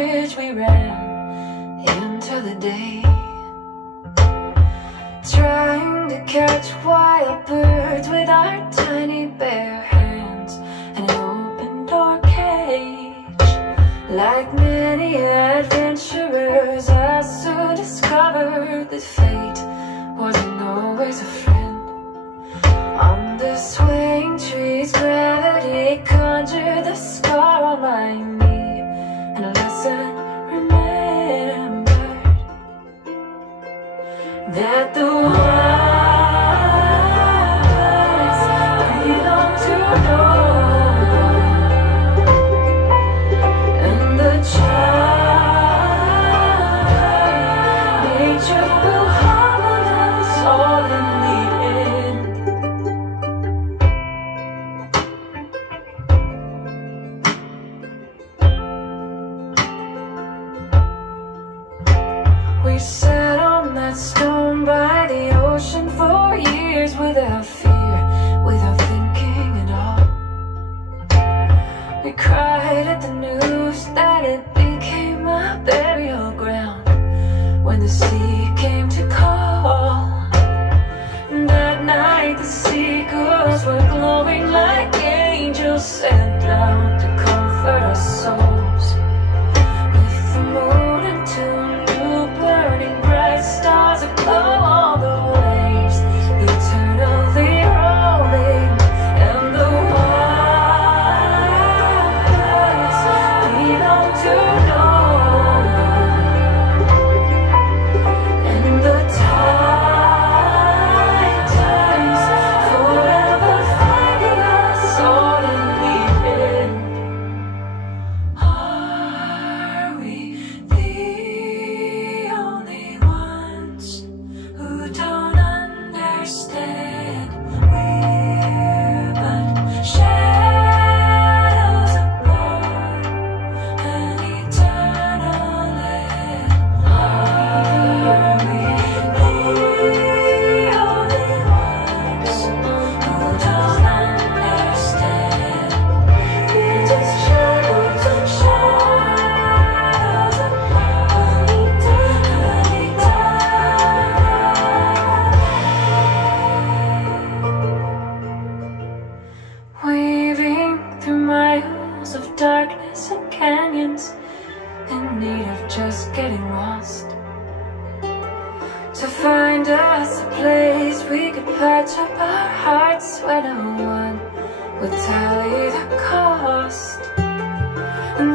bridge we ran into the day, trying to catch wild birds with our tiny bare hands and an open door cage. Like many adventurers, I soon discovered that fate wasn't always a friend. On the swaying trees, gravity conjured the scar on my knee, and a lesson remembered that the wise belong to no one, and the child nature will harm us all in the end. We sat on that stone by the ocean for years without fear, without thinking at all. We cried at the news that it became a burial ground when the sea came to call. And that night the seagulls were glowing like angels sent down to comfort our souls. With the moon and two new burning bright stars aglow on the waves, eternally rolling, and the wise belong to no one, and the tide turns, forever finding us all in the end. Are we the only ones who don't understand? We're but shadows upon an eternal land. Are we the only ones who don't understand? We're just shadows upon an eternal land. Weaving through miles of darkness and canyons, in need of just getting lost, to find us a place we could patch up our hearts where no one would tally the cost. And